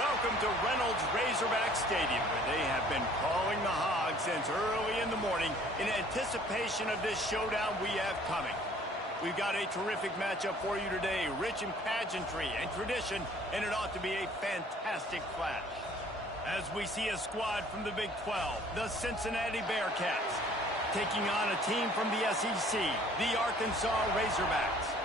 Welcome to Reynolds Razorback Stadium, where they have been calling the Hogs since early in the morning in anticipation of this showdown we have coming. We've got a terrific matchup for you today, rich in pageantry and tradition, and it ought to be a fantastic clash. As we see a squad from the Big 12, the Cincinnati Bearcats, taking on a team from the SEC, the Arkansas Razorbacks.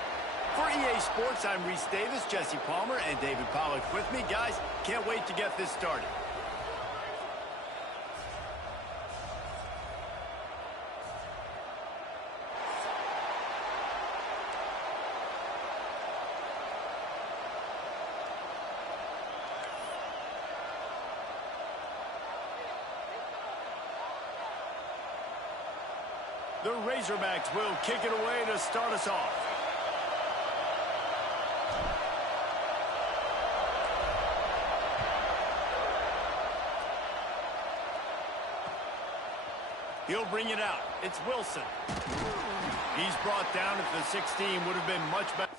For EA Sports, I'm Reese Davis, Jesse Palmer, and David Pollock with me. Guys, can't wait to get this started. The Razorbacks will kick it away to start us off. He'll bring it out. It's Wilson. He's brought down at the 16. Would have been much better.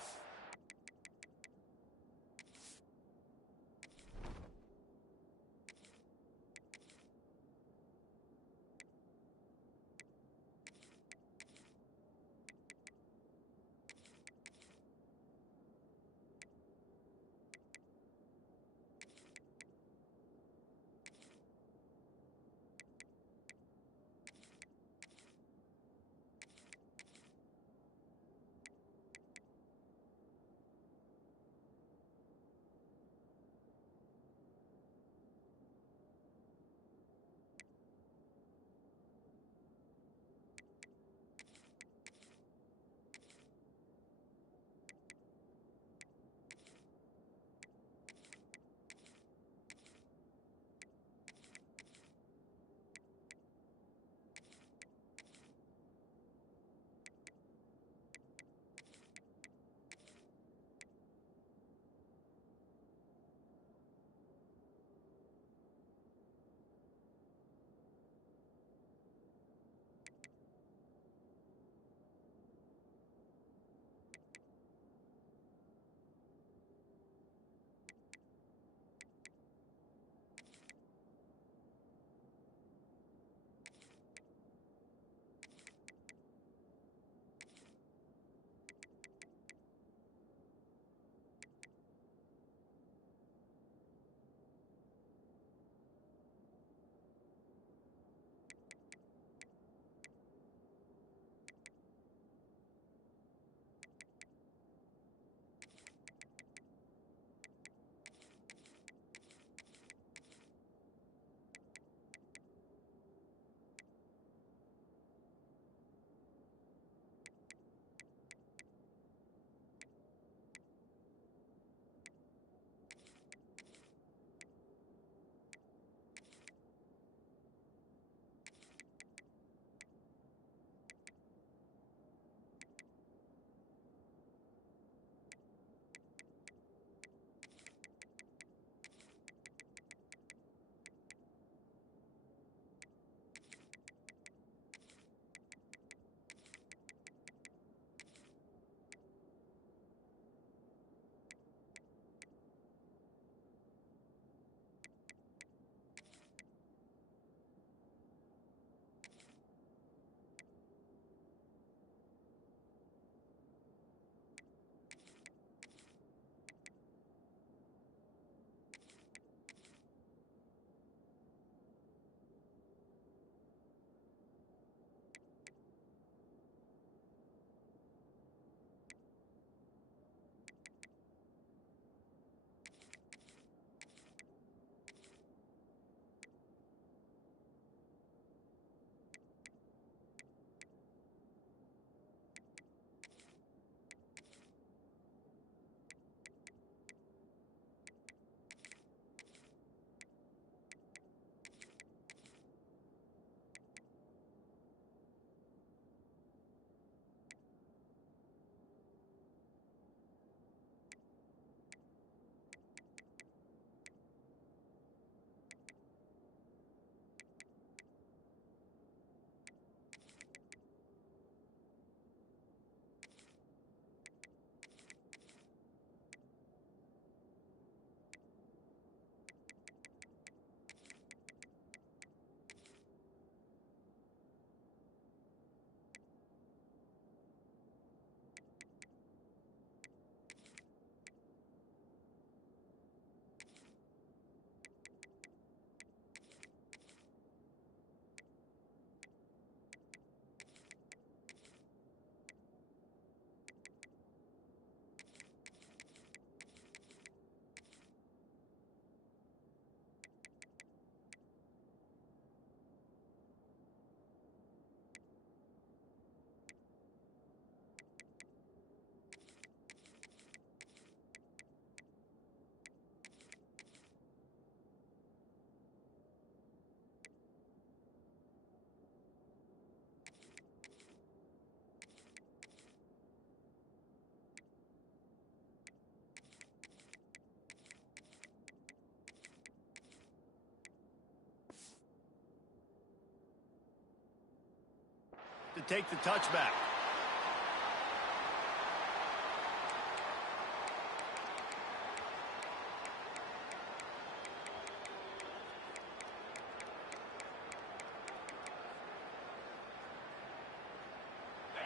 to take the touchback.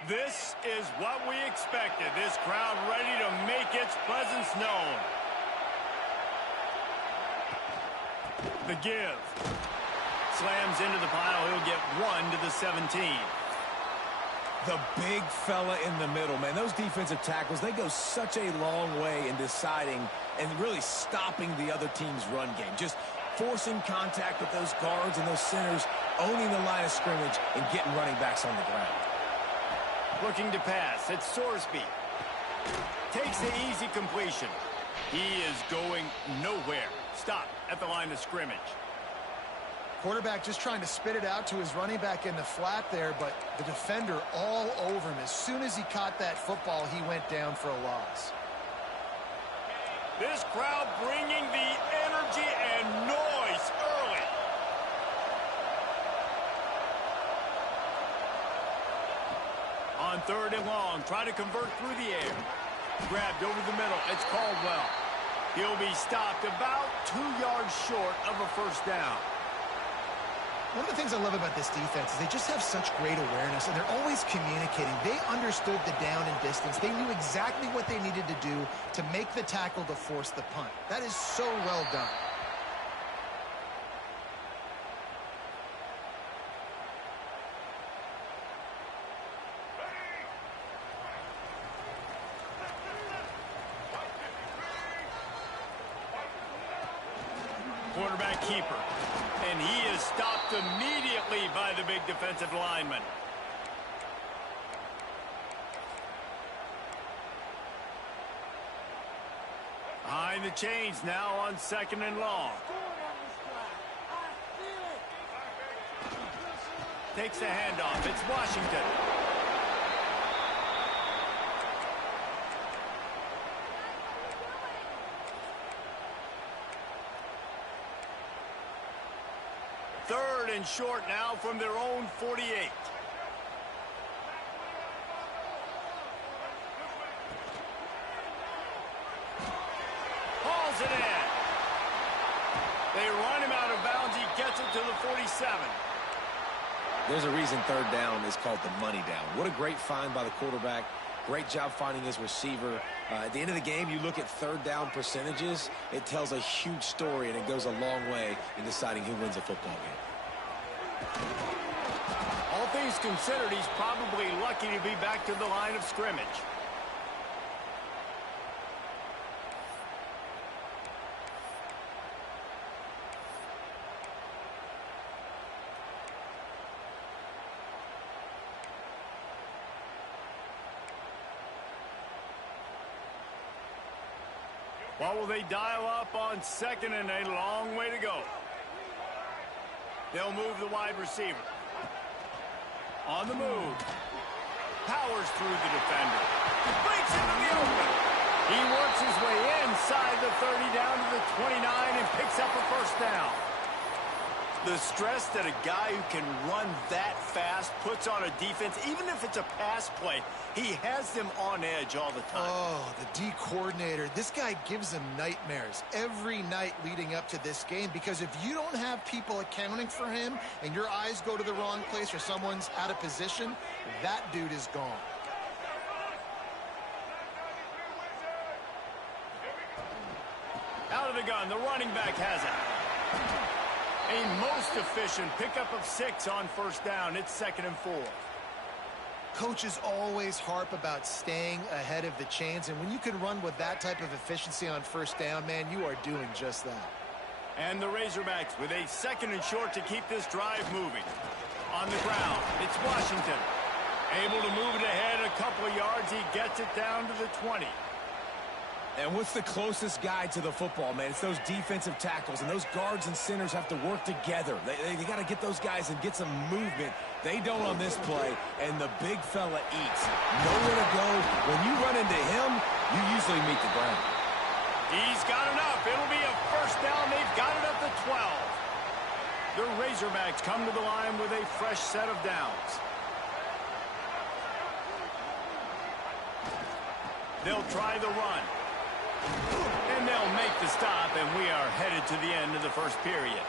This is what we expected. This crowd ready to make its presence known. The give. Slams into the pile. He'll get 1 to the 17. The big fella in the middle, man. Those defensive tackles, they go such a long way in deciding and really stopping the other team's run game. Just forcing contact with those guards and those centers, owning the line of scrimmage, and getting running backs on the ground. Looking to pass. It's Sorsby. Takes the easy completion. He is going nowhere. Stop at the line of scrimmage. Quarterback just trying to spit it out to his running back in the flat there, but the defender all over him. As soon as he caught that football, he went down for a loss. This crowd bringing the energy and noise early. On 3rd and long, try to convert through the air. Grabbed over the middle. It's Caldwell. He'll be stopped about 2 yards short of a first down. One of the things I love about this defense is they just have such great awareness, and they're always communicating. They understood the down and distance. They knew exactly what they needed to do to make the tackle to force the punt. That is so well done. Quarterback keeper. And he is stopped immediately by the big defensive lineman. Behind the chains now on 2nd and long. Takes the handoff. It's Washington. Third and short now from their own 48. Hauls it in. They run him out of bounds. He gets it to the 47. There's a reason 3rd down is called the money down. What a great find by the quarterback. Great job finding his receiver. At the end of the game, you look at 3rd down percentages. It tells a huge story, and it goes a long way in deciding who wins a football game. All things considered, he's probably lucky to be back to the line of scrimmage. What will they dial up on 2nd and a long way to go? They'll move the wide receiver. On the move. Powers through the defender. Breaks into the open. He works his way inside the 30 down to the 29 and picks up a first down. The stress that a guy who can run that fast puts on a defense, even if it's a pass play, he has them on edge all the time. Oh, the D coordinator. This guy gives them nightmares every night leading up to this game, because if you don't have people accounting for him and your eyes go to the wrong place or someone's out of position, that dude is gone. Out of the gun, the running back has it. A most efficient pickup of 6 on first down. It's 2nd and 4. Coaches always harp about staying ahead of the chains, and when you can run with that type of efficiency on first down, man, you are doing just that. And the Razorbacks with a 2nd and short to keep this drive moving. On the ground, it's Washington. Able to move it ahead a couple of yards. He gets it down to the 20. And what's the closest guy to the football, man? It's those defensive tackles, and those guards and centers have to work together. They got to get those guys and get some movement. They don't on this play, and the big fella eats. Nowhere to go. When you run into him, you usually meet the ground. He's got enough. It'll be a first down. They've got it up to 12. The Razorbacks come to the line with a fresh set of downs. They'll try the run. And they'll make the stop, and we are headed to the end of the first period.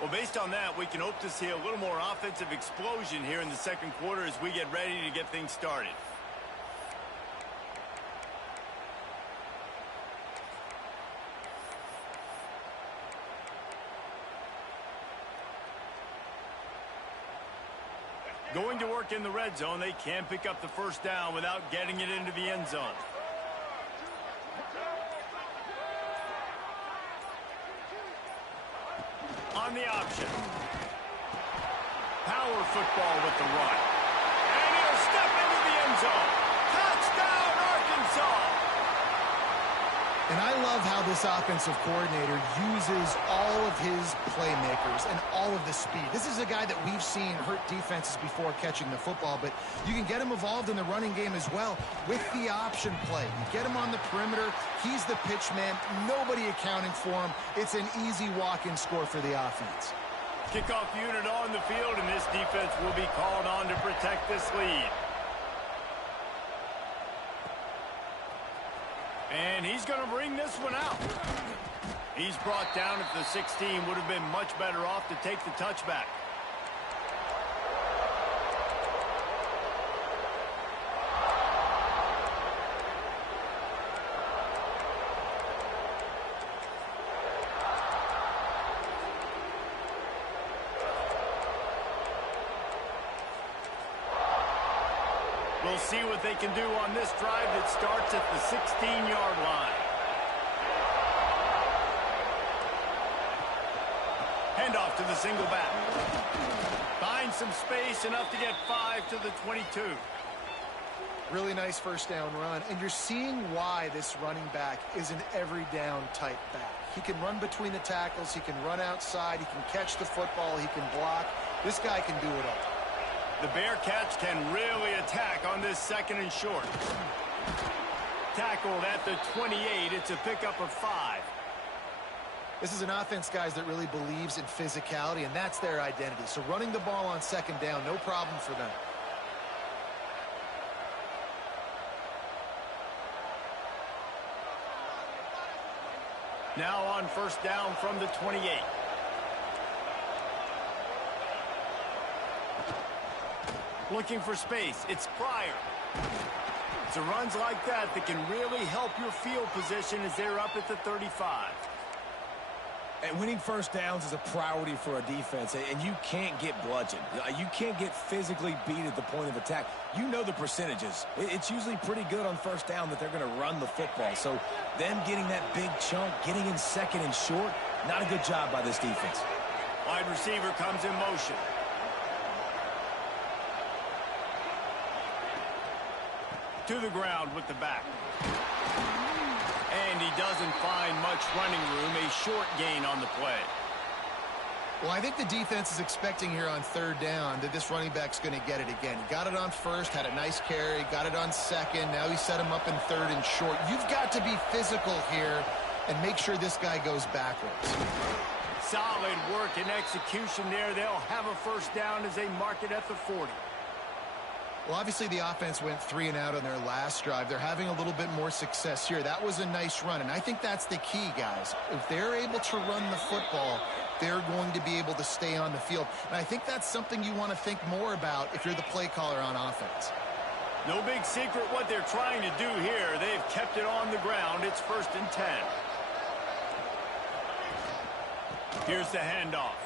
Well, based on that, we can hope to see a little more offensive explosion here in the second quarter as we get ready to get things started. Going to work in the red zone, they can't pick up the first down without getting it into the end zone. On the option. Power football with the run. And he'll step into the end zone. Touchdown, Arkansas! And I love how this offensive coordinator uses all of his playmakers and all of the speed. This is a guy that we've seen hurt defenses before catching the football, but you can get him involved in the running game as well with the option play. You get him on the perimeter. He's the pitch man. Nobody accounting for him. It's an easy walk-in score for the offense. Kickoff unit on the field, and this defense will be called on to protect this lead. And he's going to bring this one out. He's brought down at the 16. Would have been much better off to take the touchback. We'll see what they can do on this drive that starts at the 16-yard line. Handoff to the single back. Finds some space, enough to get 5 to the 22. Really nice first down run, and you're seeing why this running back is an every down type back. He can run between the tackles, he can run outside, he can catch the football, he can block. This guy can do it all. The Bearcats can really attack on this second and short. Tackled at the 28. It's a pickup of 5. This is an offense, guys, that really believes in physicality, and that's their identity. So running the ball on second down, no problem for them. Now on first down from the 28. Looking for space. It's Pryor. It's runs like that that can really help your field position as they're up at the 35. And winning first downs is a priority for a defense, and you can't get bludgeoned. You can't get physically beat at the point of attack. You know the percentages. It's usually pretty good on first down that they're going to run the football. So them getting that big chunk, getting in second and short, not a good job by this defense. Wide receiver comes in motion. To the ground with the back. And he doesn't find much running room. A short gain on the play. Well, I think the defense is expecting here on third down that this running back's going to get it again. He got it on first, had a nice carry, got it on second. Now he set him up in third and short. You've got to be physical here and make sure this guy goes backwards. Solid work and execution there. They'll have a first down as they mark it at the 40. Well, obviously the offense went 3 and out on their last drive. They're having a little bit more success here. That was a nice run, and I think that's the key, guys. If they're able to run the football, they're going to be able to stay on the field. And I think that's something you want to think more about if you're the play caller on offense. No big secret what they're trying to do here. They've kept it on the ground. It's 1st and 10. Here's the handoff.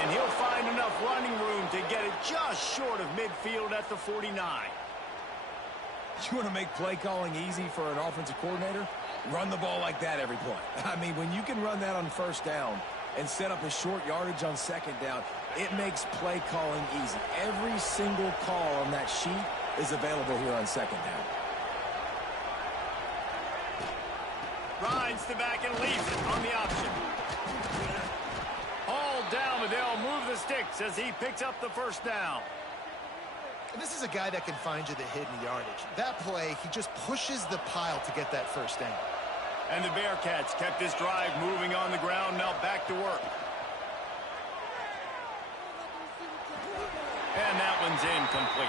And he'll find enough running room to get it just short of midfield at the 49. You want to make play calling easy for an offensive coordinator? Run the ball like that every play. I mean, when you can run that on first down and set up a short yardage on second down, it makes play calling easy. Every single call on that sheet is available here on second down. Rides the back and leaves it on the option. All down, but they'll move the sticks as he picks up the first down. And this is a guy that can find you the hidden yardage. That play, he just pushes the pile to get that first down. And the Bearcats kept this drive moving on the ground. Now back to work. And that one's incomplete.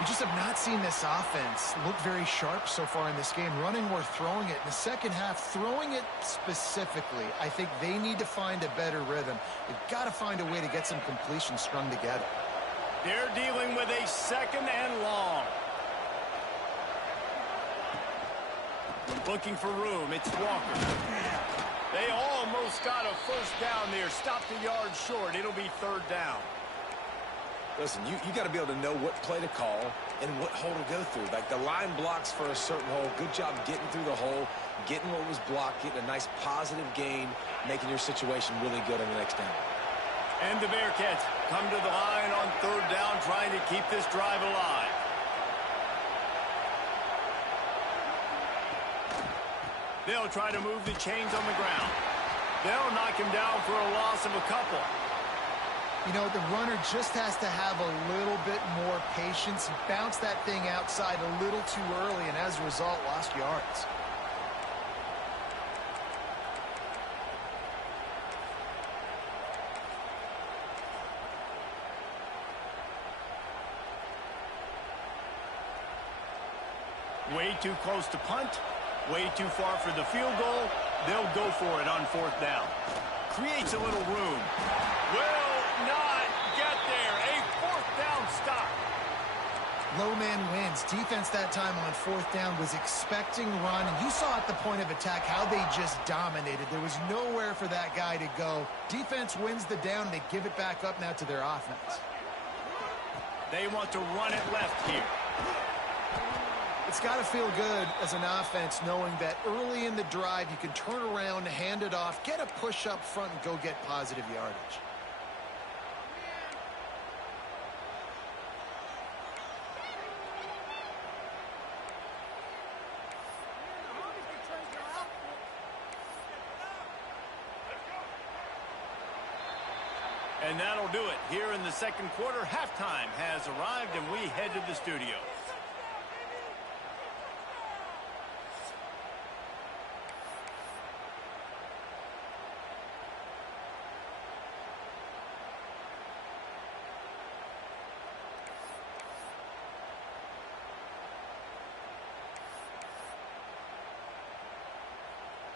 We just have not seen this offense look very sharp so far in this game, running or throwing it. In the second half, throwing it specifically, I think they need to find a better rhythm. They've got to find a way to get some completions strung together. They're dealing with a second and long. Looking for room, it's Walker. They almost got a first down there. Stopped a yard short. It'll be third down. Listen, you got to be able to know what play to call and what hole to go through. Like the line blocks for a certain hole. Good job getting through the hole, getting what was blocked, getting a nice positive gain, making your situation really good on the next down. And the Bearcats come to the line on third down, trying to keep this drive alive. They'll try to move the chains on the ground. They'll knock him down for a loss of a couple. You know, the runner just has to have a little bit more patience. He bounced that thing outside a little too early, and as a result, lost yards. Way too close to punt. Way too far for the field goal. They'll go for it on fourth down. Creates a little room. Will not get there. A fourth down stop. Low man wins. Defense that time on fourth down was expecting run. And you saw at the point of attack how they just dominated. There was nowhere for that guy to go. Defense wins the down. They give it back up now to their offense. They want to run it left here. It's got to feel good as an offense knowing that early in the drive you can turn around, hand it off, get a push up front, and go get positive yardage. And that'll do it. Here in the second quarter, halftime has arrived, and we head to the studio.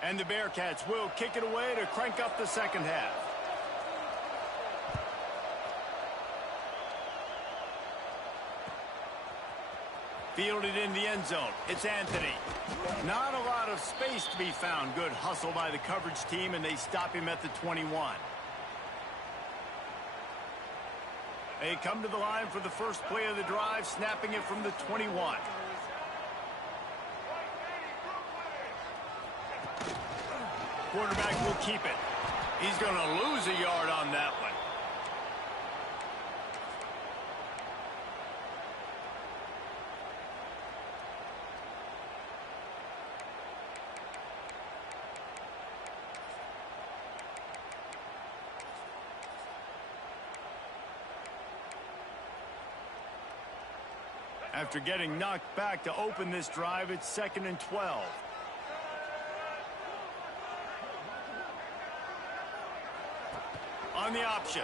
And the Bearcats will kick it away to crank up the second half. Fielded in the end zone. It's Anthony. Not a lot of space to be found. Good hustle by the coverage team, and they stop him at the 21. They come to the line for the first play of the drive, snapping it from the 21. Quarterback will keep it. He's going to lose a yard on that one. After getting knocked back to open this drive, it's 2nd and 12. On the option.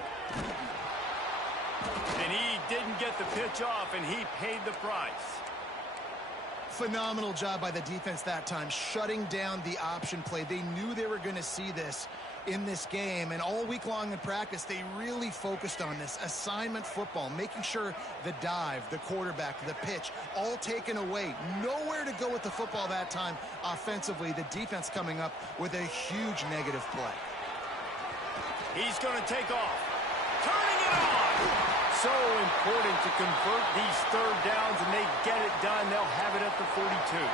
And he didn't get the pitch off, and he paid the price. Phenomenal job by the defense that time, shutting down the option play. They knew they were going to see this in this game, and all week long in practice, they really focused on this assignment football, making sure the dive, the quarterback, the pitch, all taken away. Nowhere to go with the football that time offensively. The defense coming up with a huge negative play. He's going to take off. Turning it on. So important to convert these third downs, and they get it done. They'll have it at the 42.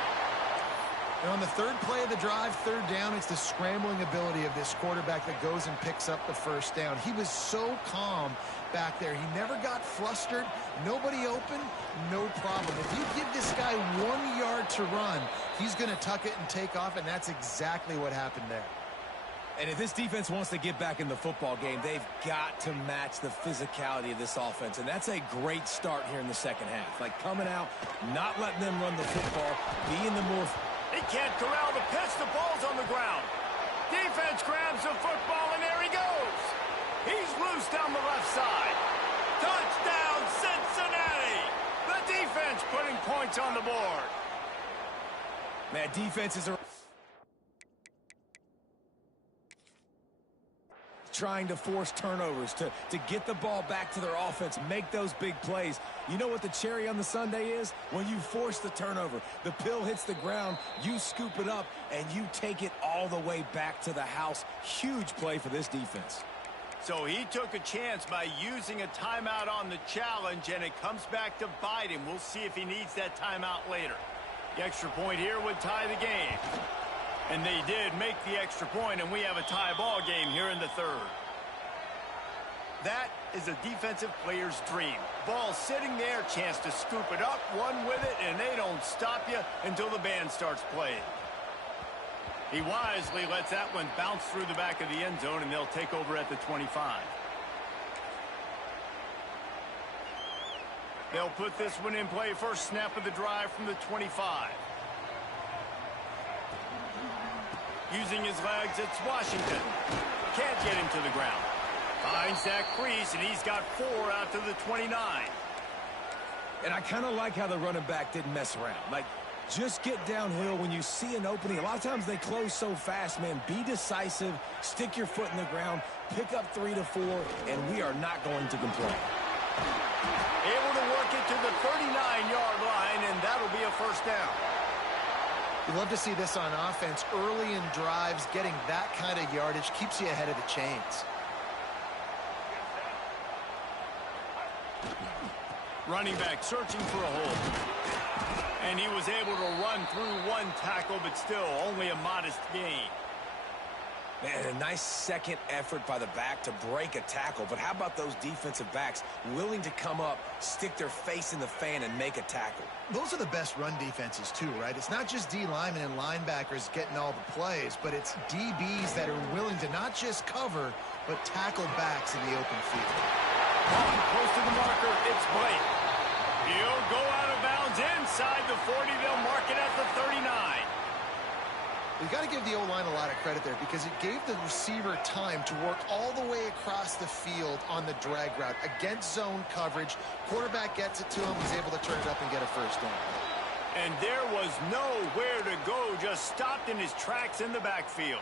And on the third play of the drive, third down, it's the scrambling ability of this quarterback that goes and picks up the first down. He was so calm back there. He never got flustered. Nobody open, no problem. If you give this guy 1 yard to run, he's going to tuck it and take off, and that's exactly what happened there. And if this defense wants to get back in the football game, they've got to match the physicality of this offense. And that's a great start here in the second half. Like coming out, not letting them run the football, being the more... He They can't corral the pitch. The ball's on the ground. Defense grabs the football, and there he goes. He's loose down the left side. Touchdown, Cincinnati. The defense putting points on the board. Man, defenses are trying to force turnovers to get the ball back to their offense, make those big plays. You know what the cherry on the sundae is? When you force the turnover, the pill hits the ground, you scoop it up, and you take it all the way back to the house. Huge play for this defense. So he took a chance by using a timeout on the challenge, and it comes back to bite him. We'll see if he needs that timeout later. The extra point here would tie the game. And they did make the extra point, and we have a tie ball game here in the third. That is a defensive player's dream. Ball sitting there, chance to scoop it up, run with it, and they don't stop you until the band starts playing. He wisely lets that one bounce through the back of the end zone, and they'll take over at the 25. They'll put this one in play. First snap of the drive from the 25. Using his legs, it's Washington. Can't get him to the ground. Finds that crease, and he's got 4 out to the 29. And I kind of like how the running back didn't mess around. Like, just get downhill when you see an opening. A lot of times they close so fast, man. Be decisive, stick your foot in the ground, pick up 3 to 4, and we are not going to complain. Able to work it to the 39-yard line, and that'll be a first down. You love to see this on offense. Early in drives, getting that kind of yardage keeps you ahead of the chains. Running back searching for a hole. And he was able to run through one tackle, but still only a modest gain. Man, a nice second effort by the back to break a tackle. But how about those defensive backs willing to come up, stick their face in the fan, and make a tackle? Those are the best run defenses, too, right? It's not just D linemen and linebackers getting all the plays, but it's DBs that are willing to not just cover, but tackle backs in the open field. Close to the marker, it's Blake. He'll go out of bounds inside the 40. They'll mark it at the 39. You got to give the O-line a lot of credit there because it gave the receiver time to work all the way across the field on the drag route against zone coverage. Quarterback gets it to him. He's able to turn it up and get a first down. And there was nowhere to go, just stopped in his tracks in the backfield.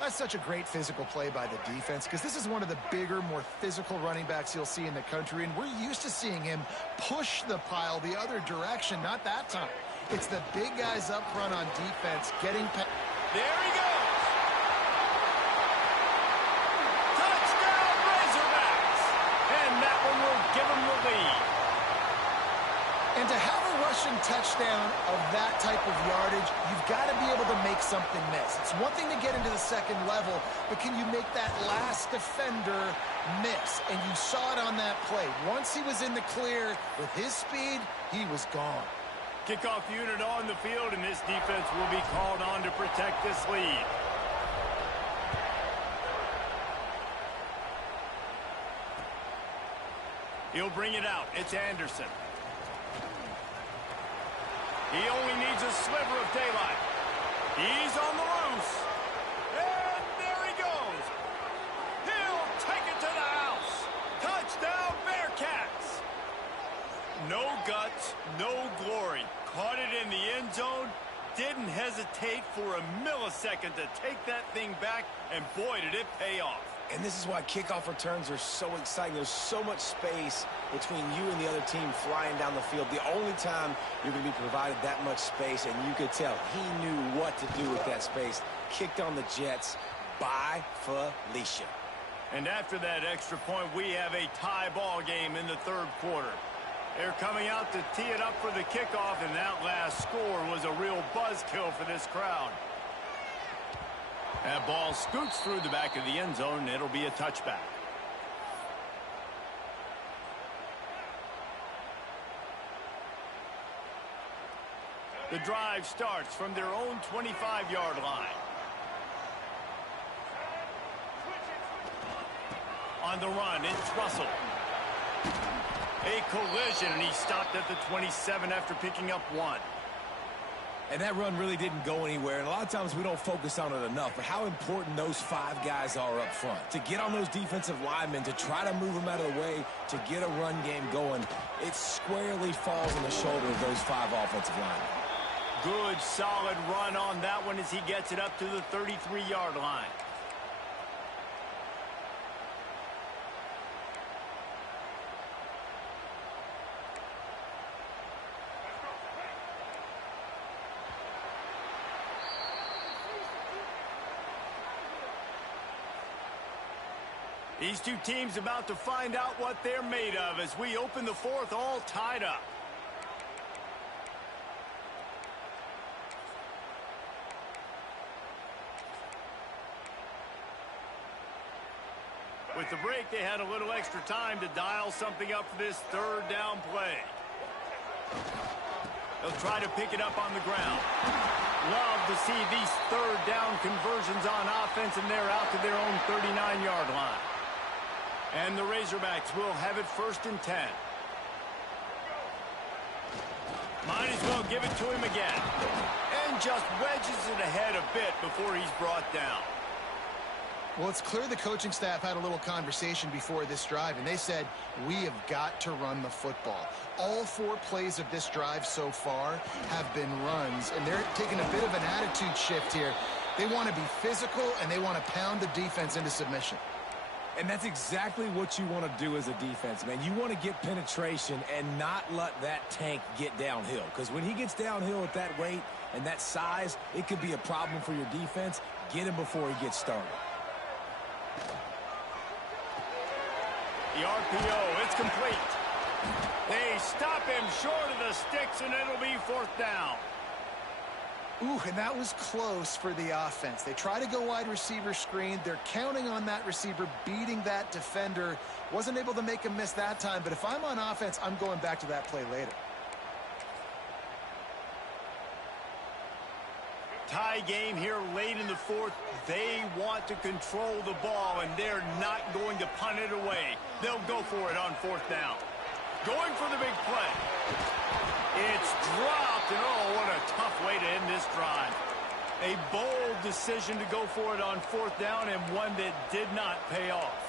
That's such a great physical play by the defense because this is one of the bigger, more physical running backs you'll see in the country, and we're used to seeing him push the pile the other direction. Not that time. It's the big guys up front on defense getting past. There he goes. Touchdown, Razorbacks. And that one will give them the lead. And to have a rushing touchdown of that type of yardage, you've got to be able to make something miss. It's one thing to get into the second level, but can you make that last defender miss? And you saw it on that play. Once he was in the clear with his speed, he was gone. Kickoff unit on the field, and this defense will be called on to protect this lead. He'll bring it out. It's Anderson. He only needs a sliver of daylight. He's on the loose. And there he goes. He'll take it to the house. Touchdown, Bearcats. No guts, no glory. Caught it in the end zone. Didn't hesitate for a millisecond to take that thing back, and boy, did it pay off. And this is why kickoff returns are so exciting. There's so much space between you and the other team flying down the field. The only time you're going to be provided that much space, and you could tell he knew what to do with that space. Kicked on the Jets by Felicia. And after that extra point, we have a tie ball game in the third quarter. They're coming out to tee it up for the kickoff, and that last score was a real buzzkill for this crowd. That ball scoots through the back of the end zone, and it'll be a touchback. The drive starts from their own 25-yard line. On the run, it's Russell. A collision, and he stopped at the 27 after picking up 1. And that run really didn't go anywhere, and a lot of times we don't focus on it enough, but how important those 5 guys are up front. To get on those defensive linemen, to try to move them out of the way, to get a run game going, it squarely falls on the shoulder of those 5 offensive linemen. Good, solid run on that one as he gets it up to the 33-yard line. These two teams about to find out what they're made of as we open the fourth all tied up. With the break, they had a little extra time to dial something up for this third down play. They'll try to pick it up on the ground. Love to see these third down conversions on offense, and they're out to their own 39-yard line. And the Razorbacks will have it 1st and 10. Might as well give it to him again. And just wedges it ahead a bit before he's brought down. Well, it's clear the coaching staff had a little conversation before this drive, and they said, we have got to run the football. All 4 plays of this drive so far have been runs, and they're taking a bit of an attitude shift here. They want to be physical, and they want to pound the defense into submission. And that's exactly what you want to do as a defense, man. You want to get penetration and not let that tank get downhill. Because when he gets downhill at that rate and that size, it could be a problem for your defense. Get him before he gets started. The RPO, it's complete. They stop him short of the sticks, and it'll be 4th down. Ooh, and that was close for the offense. They try to go wide receiver screen. They're counting on that receiver beating that defender. Wasn't able to make him miss that time, but if I'm on offense, I'm going back to that play later. Tie game here late in the 4th. They want to control the ball, and they're not going to punt it away. They'll go for it on 4th down. Going for the big play. It's dropped, and oh, what a tough way to end this drive. A bold decision to go for it on 4th down, and one that did not pay off.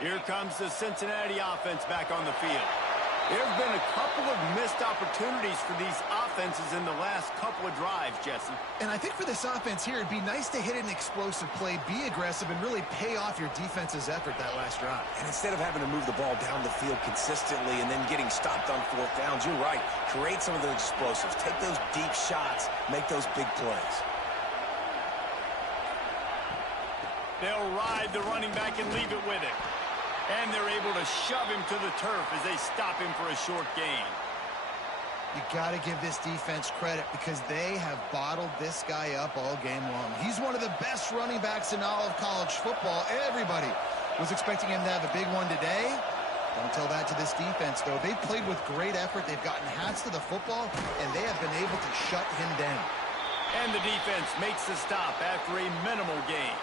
Here comes the Cincinnati offense back on the field. There have been a couple of missed opportunities for these offenses in the last couple of drives, Jesse. And I think for this offense here, it'd be nice to hit an explosive play, be aggressive, and really pay off your defense's effort that last drive. And instead of having to move the ball down the field consistently and then getting stopped on 4th downs, you're right. Create some of those explosives. Take those deep shots. Make those big plays. They'll ride the running back and leave it with him. And they're able to shove him to the turf as they stop him for a short gain. You got to give this defense credit because they have bottled this guy up all game long. He's one of the best running backs in all of college football. Everybody was expecting him to have a big one today. Don't tell that to this defense, though. They've played with great effort. They've gotten hats to the football, and they have been able to shut him down. And the defense makes the stop after a minimal gain.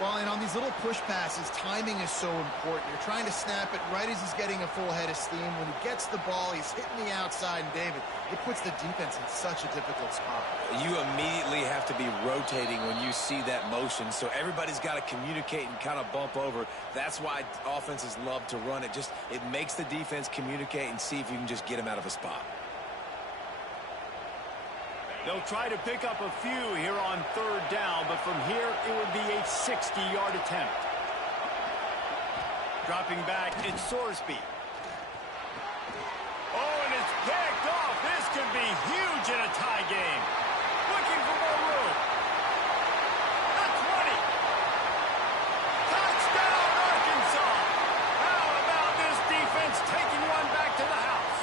Well, and on these little push passes, timing is so important. You're trying to snap it right as he's getting a full head of steam. When he gets the ball, he's hitting the outside, and David, it puts the defense in such a difficult spot. You immediately have to be rotating when you see that motion, so everybody's got to communicate and kind of bump over. That's why offenses love to run it. It makes the defense communicate and see if you can just get him out of a spot. They'll try to pick up a few here on 3rd down, but from here, it would be a 60-yard attempt. Dropping back, it's Sorsby. Oh, and it's picked off. This could be huge in a tie game. Looking for more room. The 20. Touchdown, Arkansas. How about this defense taking one back to the house?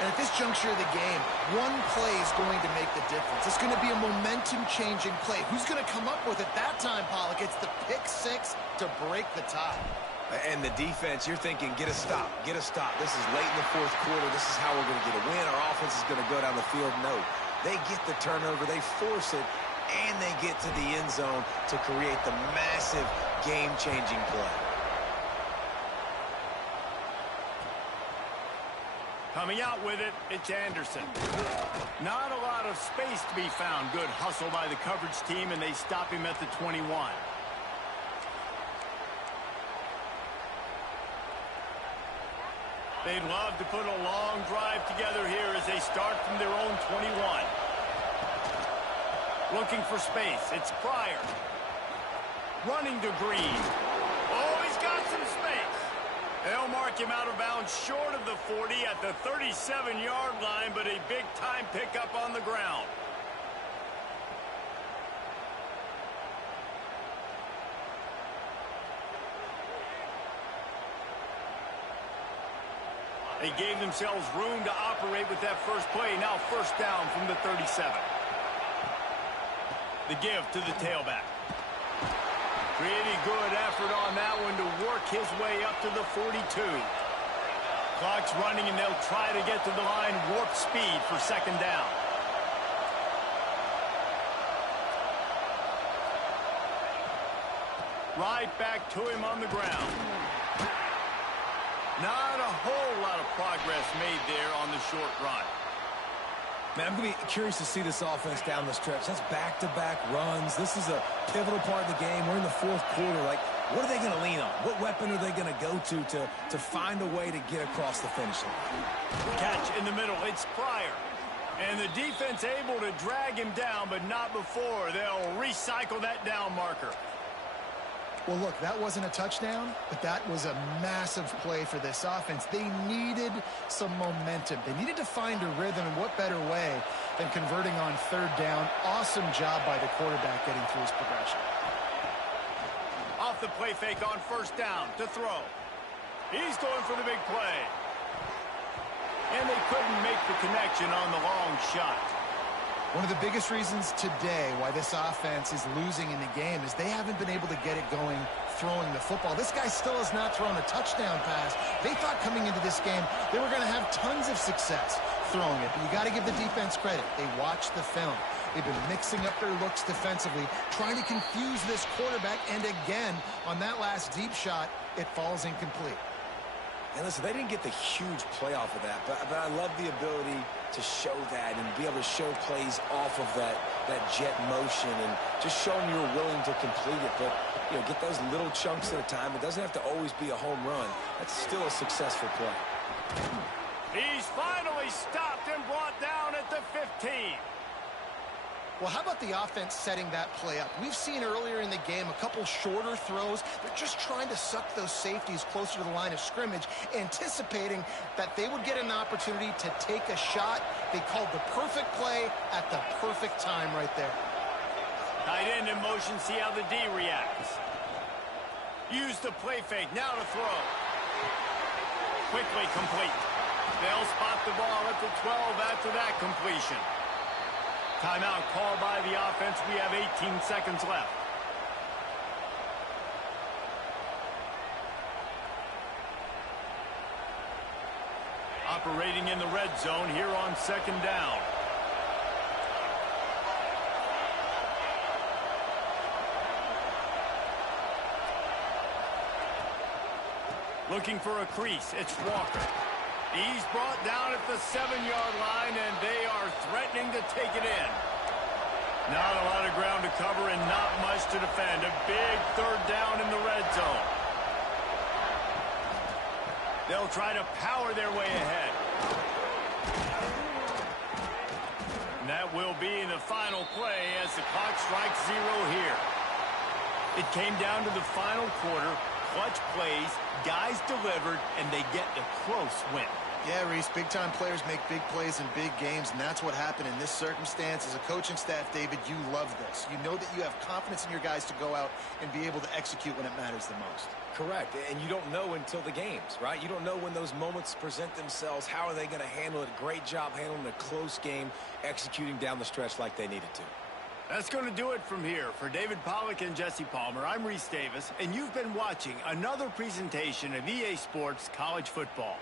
And at this juncture of the game, one play is going to make the difference. It's going to be a momentum-changing play. Who's going to come up with it that time, Pollock? It's the pick six to break the tie. And the defense, you're thinking, get a stop, get a stop. This is late in the fourth quarter. This is how we're going to get a win. Our offense is going to go down the field. No, they get the turnover, they force it, and they get to the end zone to create the massive game-changing play. Coming out with it, it's Anderson. Not a lot of space to be found. Good hustle by the coverage team, and they stop him at the 21. They'd love to put a long drive together here as they start from their own 21. Looking for space. It's Pryor. Running to Green. Oh, he's got some space. They'll mark him out of bounds short of the 40 at the 37-yard line, but a big-time pickup on the ground. They gave themselves room to operate with that first play. Now first down from the 37. The give to the tailback. Pretty good effort on that one to work his way up to the 42. Clock's running, and they'll try to get to the line warp speed for second down. Right back to him on the ground. Not a whole lot of progress made there on the short run. Man, I'm going to be curious to see this offense down the stretch. That's back-to-back runs. This is a pivotal part of the game. We're in the fourth quarter. Like, what are they going to lean on? What weapon are they going to go to find a way to get across the finish line? Catch in the middle. It's Pryor. And the defense able to drag him down, but not before. They'll recycle that down marker. Well, look, that wasn't a touchdown, but that was a massive play for this offense. They needed some momentum. They needed to find a rhythm, and what better way than converting on third down. Awesome job by the quarterback getting through his progression. Off the play fake on first down to throw. He's going for the big play. And they couldn't make the connection on the long shot. One of the biggest reasons today why this offense is losing in the game is they haven't been able to get it going throwing the football. This guy still has not thrown a touchdown pass. They thought coming into this game they were going to have tons of success throwing it, but you got to give the defense credit. They watched the film. They've been mixing up their looks defensively, trying to confuse this quarterback, and again, on that last deep shot, it falls incomplete. And listen, they didn't get the huge play off of that, but I love the ability to show that and be able to show plays off of that jet motion and just showing you're willing to complete it. But, you know, get those little chunks at a time. It doesn't have to always be a home run. That's still a successful play. He's finally stopped and brought down at the 15. Well, how about the offense setting that play up? We've seen earlier in the game a couple shorter throws. They're just trying to suck those safeties closer to the line of scrimmage, anticipating that they would get an opportunity to take a shot. They called the perfect play at the perfect time right there. Tight end in motion, see how the D reacts. Use the play fake, now to throw. Quickly complete. They'll spot the ball at the 12 after that completion. Timeout called by the offense. We have 18 seconds left. Operating in the red zone here on second down. Looking for a crease. It's Walker. He's brought down at the 7-yard line, and they are threatening to take it in. Not a lot of ground to cover and not much to defend. A big third down in the red zone. They'll try to power their way ahead. And that will be the final play as the clock strikes 0 here. It came down to the final quarter. Clutch plays, guys delivered, and they get a close win. Yeah, Reese, big-time players make big plays in big games, and that's what happened in this circumstance. As a coaching staff, David, you love this. You know that you have confidence in your guys to go out and be able to execute when it matters the most. Correct, and you don't know until the games, right? You don't know when those moments present themselves. How are they going to handle it? Great job handling a close game, executing down the stretch like they needed to. That's going to do it from here. For David Pollack and Jesse Palmer, I'm Reese Davis, and you've been watching another presentation of EA Sports College Football.